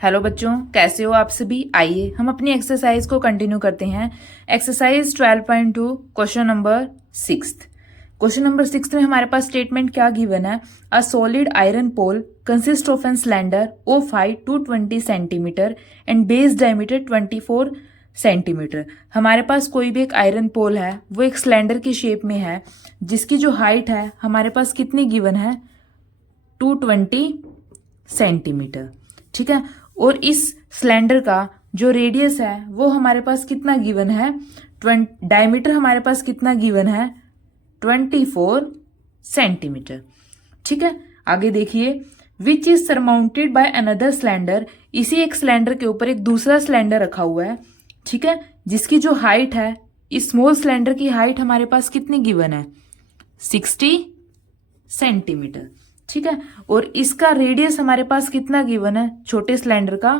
Hello बच्चों, कैसे हो आप सभी। आइए हम अपनी एक्सरसाइज को कंटिन्यू करते हैं। Exercise 12.2 question number 6। Question number 6 में हमारे पास स्टेटमेंट क्या गिवन है। A solid iron pole consist of an cylinder of height 220 centimetre and base diameter 24 centimetre. हमारे पास कोई भी एक आयरन पोल है, वो एक सिलेंडर की शेप में है, जिसकी जो हाइट है हमारे पास कितनी गिवन है, 220 सेंटीमीटर। ठीक है। और इस सिलेंडर का जो रेडियस है वो हमारे पास कितना गिवन है, डायमीटर हमारे पास कितना गिवन है, 24 सेंटीमीटर। ठीक है। आगे देखिए, which is surmounted by another cylinder. इसी एक सिलेंडर के ऊपर एक दूसरा सिलेंडर रखा हुआ है। ठीक है। जिसकी जो हाइट है, इस स्मॉल सिलेंडर की हाइट हमारे पास कितनी गिवन है, 60 सेंटीमीटर। ठीक है। और इसका रेडियस हमारे पास कितना गिवन है, छोटे सिलेंडर का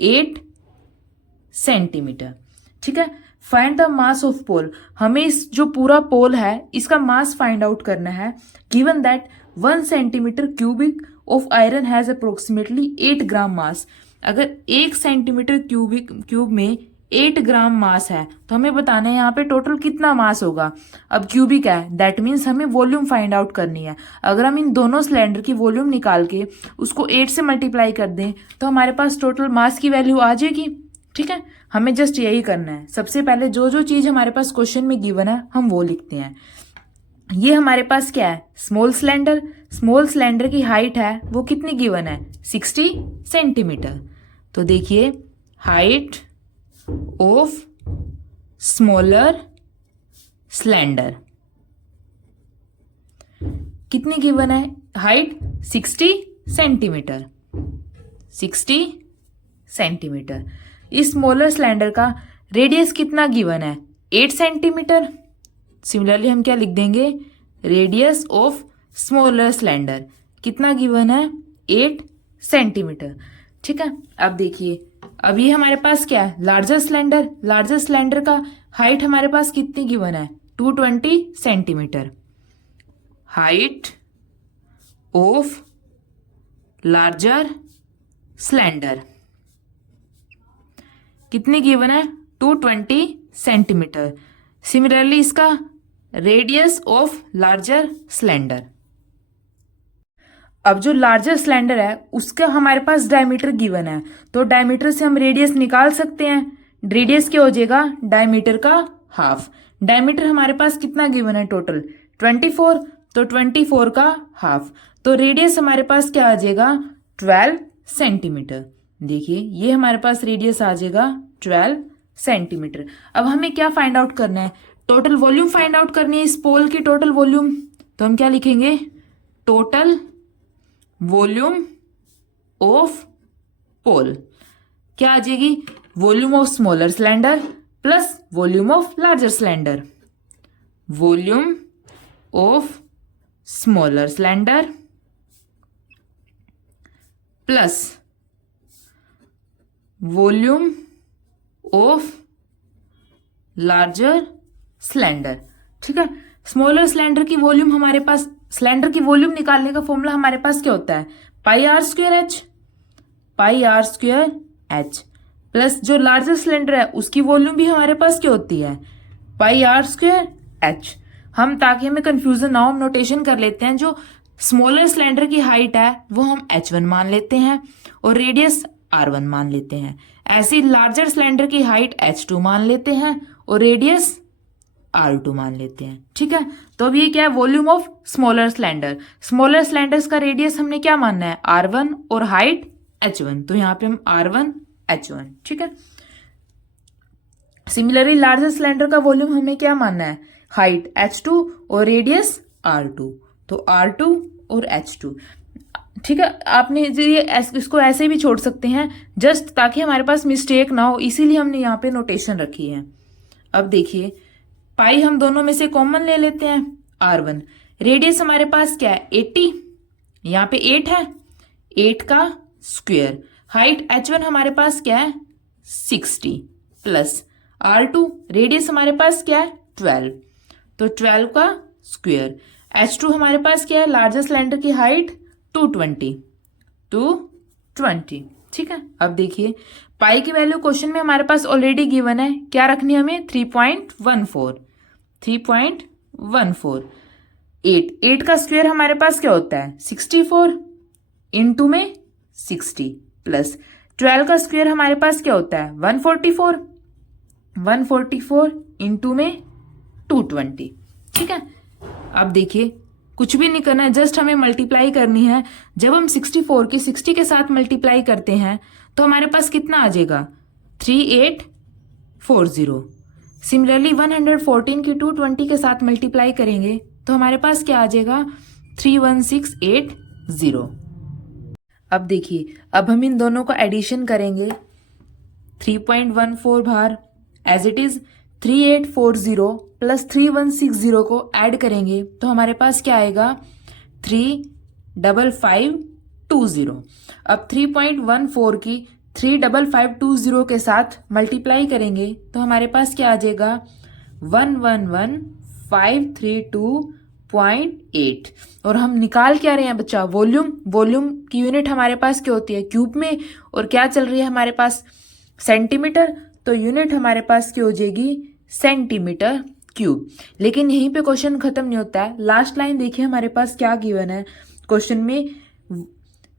8 सेंटीमीटर। ठीक है। फाइंड द मास ऑफ पोल। हमें इस जो पूरा पोल है इसका मास फाइंड आउट करना है। Given that 1 centimetre cubic of iron has approximately 8 ग्राम मास। अगर 1 सेंटीमीटर क्यूब में 8 ग्राम मास है तो हमें बताना है यहाँ पे टोटल कितना मास होगा। अब क्यूबिक है, दैट मीन्स हमें वॉल्यूम फाइंड आउट करनी है। अगर हम इन दोनों सिलेंडर की वॉल्यूम निकाल के उसको 8 से मल्टीप्लाई कर दें तो हमारे पास टोटल मास की वैल्यू आ जाएगी। ठीक है। हमें जस्ट यही करना है। सबसे पहले जो जो चीज हमारे पास क्वेश्चन में गिवन है हम वो लिखते हैं। ये हमारे पास क्या है, स्मॉल सिलेंडर। स्मॉल सिलेंडर की हाइट है वो कितनी गिवन है, 60 सेंटीमीटर। तो देखिए, हाइट ऑफ स्मॉलर सिलेंडर कितनी गिवन है, हाइट 60 सेंटीमीटर। 60 सेंटीमीटर। इस स्मॉलर सिलेंडर का रेडियस कितना गिवन है, 8 सेंटीमीटर। सिमिलरली हम क्या लिख देंगे, रेडियस ऑफ स्मॉलर सिलेंडर कितना गिवन है, 8 सेंटीमीटर। ठीक है। अब देखिए, अब ये हमारे पास क्या है, लार्जर सिलेंडर। लार्जर सिलेंडर का हाइट हमारे पास कितनी गिवन है, 220 centimetre. Height of larger cylinder कितनी गिवन है, 220 सेंटीमीटर। सिमिलरली इसका रेडियस ऑफ लार्जर सिलेंडर। अब जो लार्जर सिलेंडर है उसका हमारे पास डायमीटर गिवन है, तो डायमीटर से हम रेडियस निकाल सकते हैं। रेडियस क्या हो जाएगा, डायमीटर का हाफ। डायमीटर हमारे पास कितना गिवन है, टोटल 24, तो 24 का हाफ। तो रेडियस हमारे पास क्या आ जाएगा, 12 सेंटीमीटर। देखिए, ये हमारे पास रेडियस आ जाएगा 12 सेंटीमीटर। अब हमें क्या फाइंड आउट करना है, टोटल वॉल्यूम फाइंड आउट करनी है इस पोल की टोटल वॉल्यूम। तो हम क्या लिखेंगे, टोटल वॉल्यूम ऑफ पोल क्या आ जाएगी, volume of smaller cylinder plus volume of larger cylinder. Volume of smaller cylinder plus volume of larger cylinder. ठीक है। स्मॉलर सिलेंडर की वॉल्यूम हमारे पास, सिलेंडर की वॉल्यूम निकालने का फॉर्मूला हमारे पास क्या होता है, pi r square h. Pi r square h plus जो लार्जर सिलेंडर है उसकी वॉल्यूम भी हमारे पास क्या होती है, पाई आर स्क्वायर एच। हम, ताकि हमें कंफ्यूजन ना हो, हम नोटेशन कर लेते हैं। जो स्मॉलर सिलेंडर की हाइट है वो हम h1 मान लेते हैं और रेडियस r1 मान लेते हैं। ऐसी लार्जर सिलेंडर की हाइट h2 मान लेते हैं और रेडियस r2 मान लेते हैं। ठीक है। तो अब ये क्या है, volume of smaller cylinder. Smaller cylinders का रेडियस हमने क्या मानना है, r1 और हाइट h1। तो यहाँ पे हम r1 h1। ठीक है। सिमिलरली लार्जर सिलेंडर का वॉल्यूम हमें क्या मानना है, हाइट h2 और रेडियस r2। तो r2 और h2। ठीक है। आपने इसको ऐसे भी छोड़ सकते हैं, जस्ट ताकि हमारे पास मिस्टेक ना हो, इसीलिए हमने यहाँ पे नोटेशन रखी है। अब देखिए, पाई हम दोनों में से कॉमन ले लेते हैं, r1। रेडियस हमारे पास क्या है, 80। यहाँ पे 8 है, 8 का स्क्वायर। हाइट h1 हमारे पास क्या है, 60 प्लस r2। रेडियस हमारे पास क्या है, 12, तो 12 का स्क्वायर। h2 हमारे पास क्या है, लार्जर सिलेंडर की हाइट 220। ठीक है, अब देखिए पाई की वैल्यू क्वेश्चन में हमारे पास ऑलरेडी गिवन है, क्या रखनी है हमें 3.14। 3.14 8 का स्क्वायर हमारे पास क्या होता है 64 इंटू में 60 प्लस 12 का स्क्वायर हमारे पास क्या होता है 144 इंटू में 220। ठीक है, अब देखिए कुछ भी नहीं करना है, जस्ट हमें मल्टीप्लाई करनी है। जब हम 64 की 60 के साथ मल्टीप्लाई करते हैं तो हमारे पास कितना आ जाएगा 3840। सिमिलरली 114 की 220 के साथ मल्टीप्लाई करेंगे तो हमारे पास क्या आ जाएगा 31680। अब देखिए अब हम इन दोनों का एडिशन करेंगे। 3.14 बाहर एज इट इज 3840 प्लस 3160 को ऐड करेंगे तो हमारे पास क्या आएगा 35520। अब 3.14 की 35520 के साथ मल्टीप्लाई करेंगे तो हमारे पास क्या आ जाएगा 111532.8। और हम निकाल क्या रहे हैं बच्चा वॉल्यूम की यूनिट हमारे पास क्या होती है क्यूब में, और क्या चल रही है हमारे पास सेंटीमीटर, तो यूनिट हमारे पास क्या हो जाएगी सेंटीमीटर क्यूब। लेकिन यहीं पे क्वेश्चन खत्म नहीं होता है, लास्ट लाइन देखिए हमारे पास क्या गिवन है क्वेश्चन में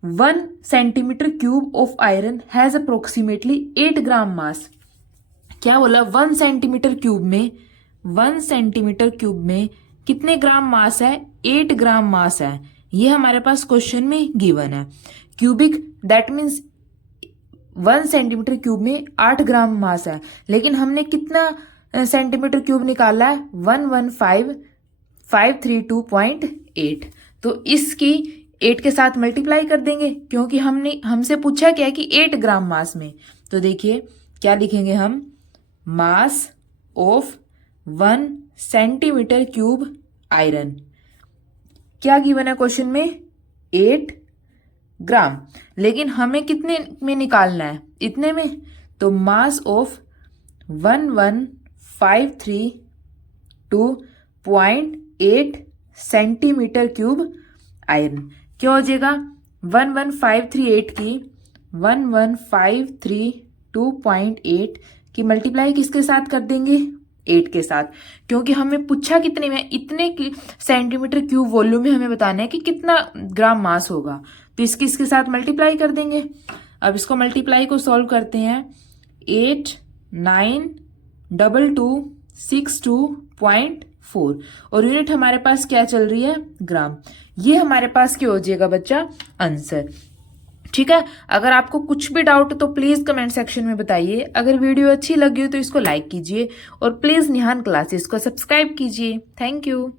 1 centimetre cube of iron has approximately 8 ग्राम मास। क्या बोला 1 सेंटीमीटर क्यूब में कितने ग्राम मास है 8 ग्राम मास है, ये हमारे पास क्वेश्चन में गिवन है। Cubic that means 1 centimetre cube में 8 ग्राम मास है, लेकिन हमने कितना सेंटीमीटर क्यूब निकाला है 115532.8। तो इसकी 8 के साथ मल्टीप्लाई कर देंगे क्योंकि हमसे पूछा क्या है कि 8 ग्राम मास में। तो देखिए क्या लिखेंगे हम mass of 1 centimetre cube iron, क्या गिवन है क्वेश्चन में 8 ग्राम, लेकिन हमें कितने में निकालना है इतने में, तो mass of 11532.8 centimetre cube iron क्या हो जाएगा 11538 की 11532.8 की मल्टीप्लाई किसके साथ कर देंगे 8 के साथ, क्योंकि हमें पूछा कितने में इतने सेंटीमीटर क्यूब वॉल्यूम में हमें बताना है कि कितना ग्राम मास होगा, तो इसके साथ मल्टीप्लाई कर देंगे। अब इसको मल्टीप्लाई को सॉल्व करते हैं 892262.4 और यूनिट हमारे पास क्या चल रही है ग्राम। ये हमारे पास क्या हो जाएगा बच्चा आंसर। ठीक है, अगर आपको कुछ भी डाउट हो तो प्लीज कमेंट सेक्शन में बताइए। अगर वीडियो अच्छी लगी हो तो इसको लाइक कीजिए और प्लीज निहान क्लासेस को सब्सक्राइब कीजिए। Thank you.